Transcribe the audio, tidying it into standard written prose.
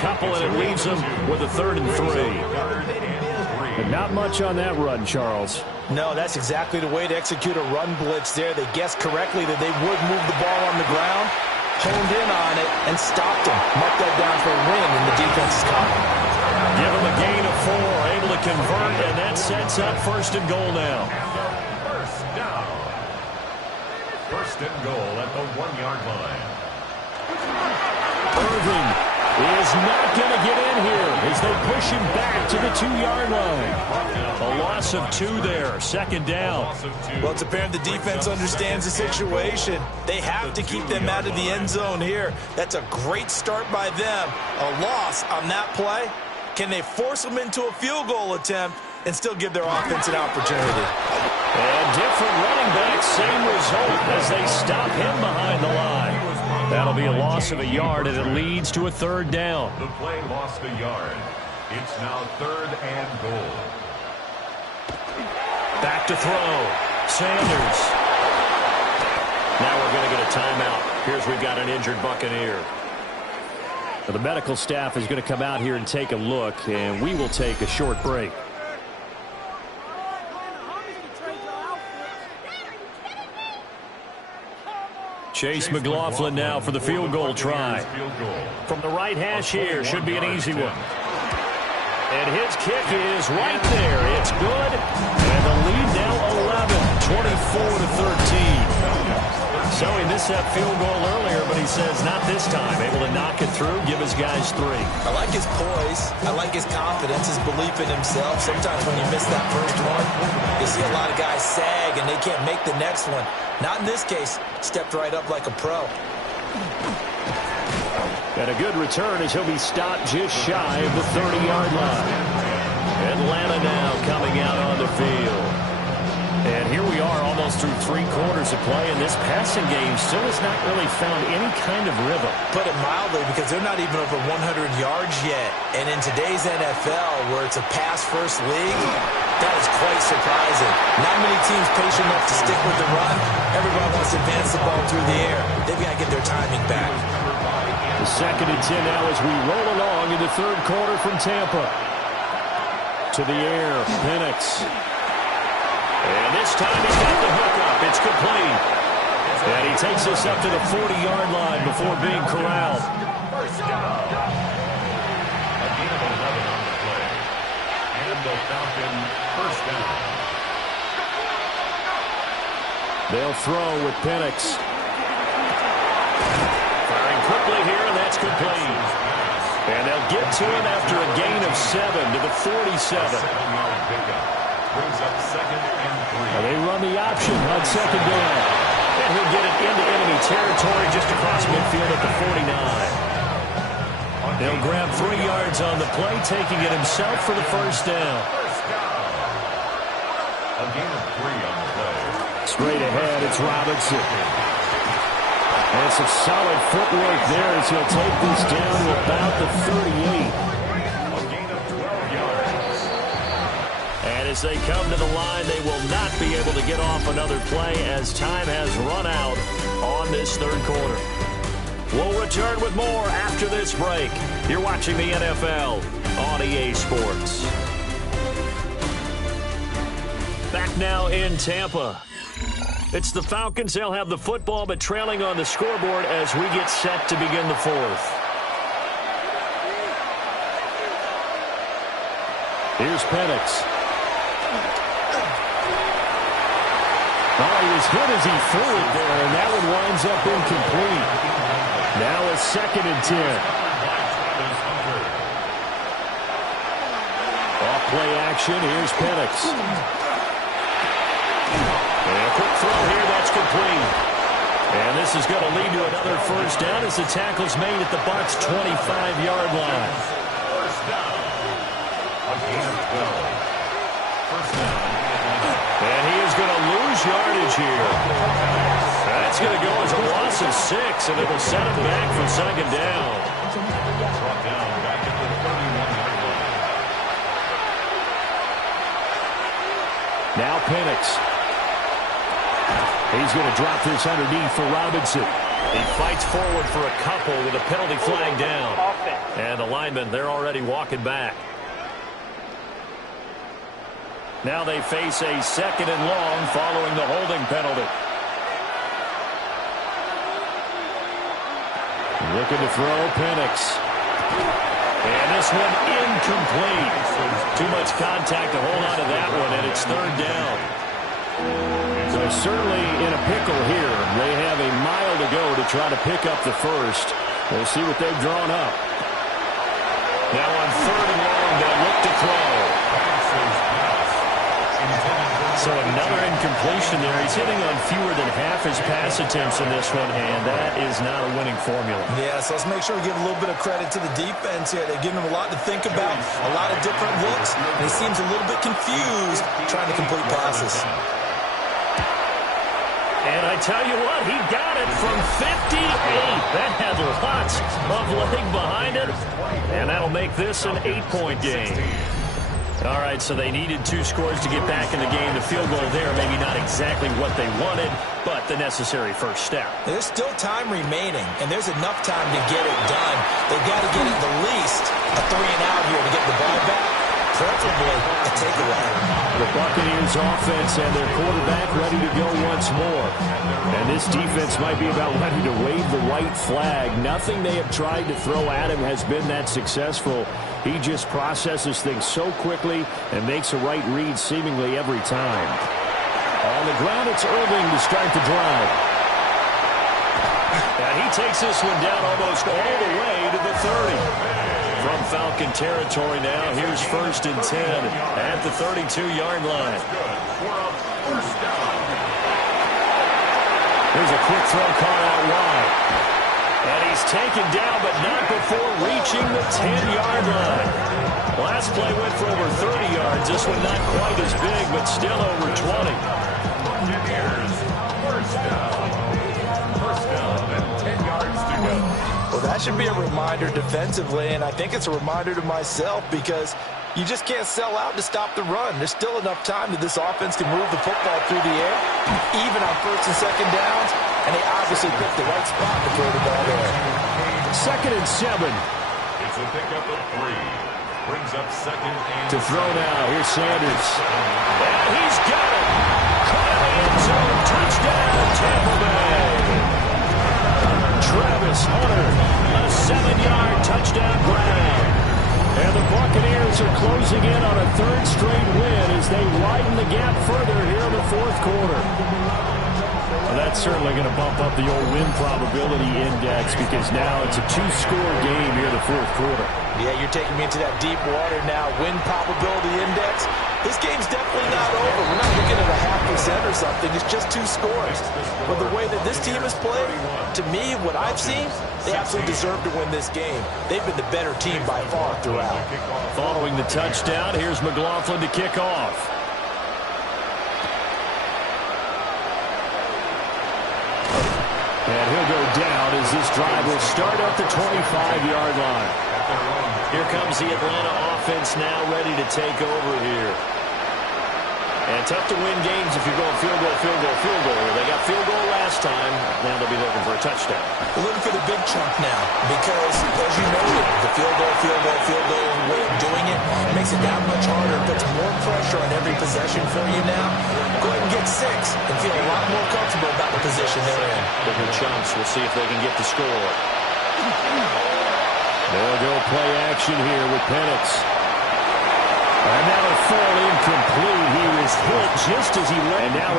couple, and it leaves them with a 3rd and 3. And not much on that run, Charles. No, that's exactly the way to execute a run blitz there. They guessed correctly that they would move the ball on the ground, honed in on it, and stopped them. Marked that down for a win in the defense's column. Give them a gain of 4, able to convert, and that sets up 1st and goal now. First down. 1st and goal at the 1-yard line. Irving is not going to get in here as they push him back to the 2-yard line. A loss of 2 there, 2nd down. Well, it's apparent the defense understands the situation. They have to keep them out of the end zone here. That's a great start by them. A loss on that play. Can they force them into a field goal attempt and still give their offense an opportunity? And different running backs, same result as they stop him behind the line. That'll be a loss of a yard, and it leads to a 3rd down. The play lost a yard. It's now 3rd and goal. Back to throw. Sanders. Now we're going to get a timeout. Here's we've got an injured Buccaneer. Well, the medical staff is going to come out here and take a look, and we will take a short break. Chase McLaughlin now for the field goal try. From the right hash here, should be an easy one. And his kick is right there. It's good. And the lead now 11, 24-13. So he missed that field goal earlier, but he says not this time. Able to knock it through, give his guys 3. I like his poise. I like his confidence, his belief in himself. Sometimes when you miss that first one, you see a lot of guys sag and they can't make the next one. Not in this case. Stepped right up like a pro. And a good return as he'll be stopped just shy of the 30-yard line. Atlanta now coming out on the field. And here we are almost through 3 quarters of play, and this passing game still has not really found any kind of rhythm. Put it mildly, because they're not even over 100 yards yet. And in today's NFL, where it's a pass-first league, that is quite surprising. Not many teams patient enough to stick with the run. Everybody wants to advance the ball through the air. They've got to get their timing back. The 2nd and 10 now as we roll along in the 3rd quarter from Tampa. To the air, Penix. And this time he's got the hook up. It's complete. And he takes us up to the 40-yard line before being corralled. First down. A gain of 11 on the play. And the Falcon first down. They'll throw with Penix. Firing quickly here, and that's complete. And they'll get to him after a gain of 7 to the 47. 7-yard pickup. Brings up 2nd and 3. They run the option on 2nd down. And he'll get it into enemy territory just across midfield at the 49. They'll grab 3 yards on the play, taking it himself for the 1st down. First down. A gain of 3 on the play. Straight ahead, it's Robinson. And some solid footwork there as he'll take this down to about the 38. As they come to the line, they will not be able to get off another play as time has run out on this 3rd quarter. We'll return with more after this break. You're watching the NFL on EA Sports. Back now in Tampa. It's the Falcons. They'll have the football, but trailing on the scoreboard as we get set to begin the 4th. Here's Penix. Oh, he was hit as he threw it there, and that one winds up incomplete. Now it's 2nd and 10. Off play action, here's Penix. And a quick throw here, that's complete. And this is going to lead to another 1st down as the tackle's made at the Bucs' 25-yard line. First down. A gain of 12. First down. And he is going to lose yardage here. That's going to go as a loss of 6, and it'll set him back for 2nd down. Brought down back at the 31-yard line. Now Penix. He's going to drop this underneath for Robinson. He fights forward for a couple with a penalty flag down. And the linemen, they're already walking back. Now they face a 2nd and long following the holding penalty. Looking to throw, Penix. And this one incomplete. Too much contact to hold on to that one, and it's 3rd down. So certainly in a pickle here. They have a mile to go to try to pick up the first. We'll see what they've drawn up. Now on 3rd and long, they'll look to throw. So another incompletion there. He's hitting on fewer than half his pass attempts in this one, and that is not a winning formula. Yeah, so let's make sure we give a little bit of credit to the defense here. They're giving him a lot to think about, a lot of different looks, and he seems a little bit confused trying to complete passes. And I tell you what, he got it from 58. That had lots of leg behind it, and that'll make this an 8-point game. All right, so they needed 2 scores to get back in the game. The field goal there, maybe not exactly what they wanted, but the necessary first step. There's still time remaining, and there's enough time to get it done. They've got to get at the least a 3-and-out here to get the ball back, preferably a takeaway. The Buccaneers offense and their quarterback ready to go once more. And this defense might be about ready to wave the white flag. Nothing they have tried to throw at him has been that successful. He just processes things so quickly and makes a right read seemingly every time. On the ground, it's Irving to start the drive. And he takes this one down almost all the way to the 30. From Falcon territory now, here's 1st and 10 at the 32-yard line. Here's a quick throw caught out wide. And he's taken down, but not before reaching the 10-yard line. Last play went for over 30 yards. This one not quite as big, but still over 20. First down and 10 yards to go. Well, that should be a reminder defensively, and I think it's a reminder to myself because you just can't sell out to stop the run. There's still enough time that this offense can move the football through the air, even on 1st and 2nd downs, and they obviously picked the right spot to throw the ball there. 2nd and 7. It's a pickup of 3. Brings up 2nd and to throw now. Here's Sanders. And he's got it. Caught in the end zone. Touchdown, Tampa Bay. Travis Hunter, a 7-yard touchdown grab. And the Buccaneers are closing in on a 3rd straight win as they widen the gap further here in the 4th quarter. Well, that's certainly going to bump up the old win probability index because now it's a 2-score game here in the 4th quarter. Yeah, you're taking me into that deep water now. Win probability index. This game's definitely not over. We're not looking at a 0.5% or something. It's just 2 scores. But the way that this team has played, to me, what I've seen, they absolutely deserve to win this game. They've been the better team by far throughout. Following the touchdown, here's McLaughlin to kick off. And he'll go down as this drive will start at the 25-yard line. Here comes the Atlanta offense now ready to take over here. And tough to win games if you're going field goal, field goal, field goal. They got field goal last time. Now they'll be looking for a touchdown. We're looking for the big chunk now because, as you noted, the field goal, way of doing it makes it that much harder. Puts more pressure on every possession for you now. Go ahead and get 6 and feel a lot more comfortable about the position they're in. Bigger chunks. We'll see if they can get the score. They'll go play action here with Penix. And that'll fall incomplete. He was hit just as he led. And now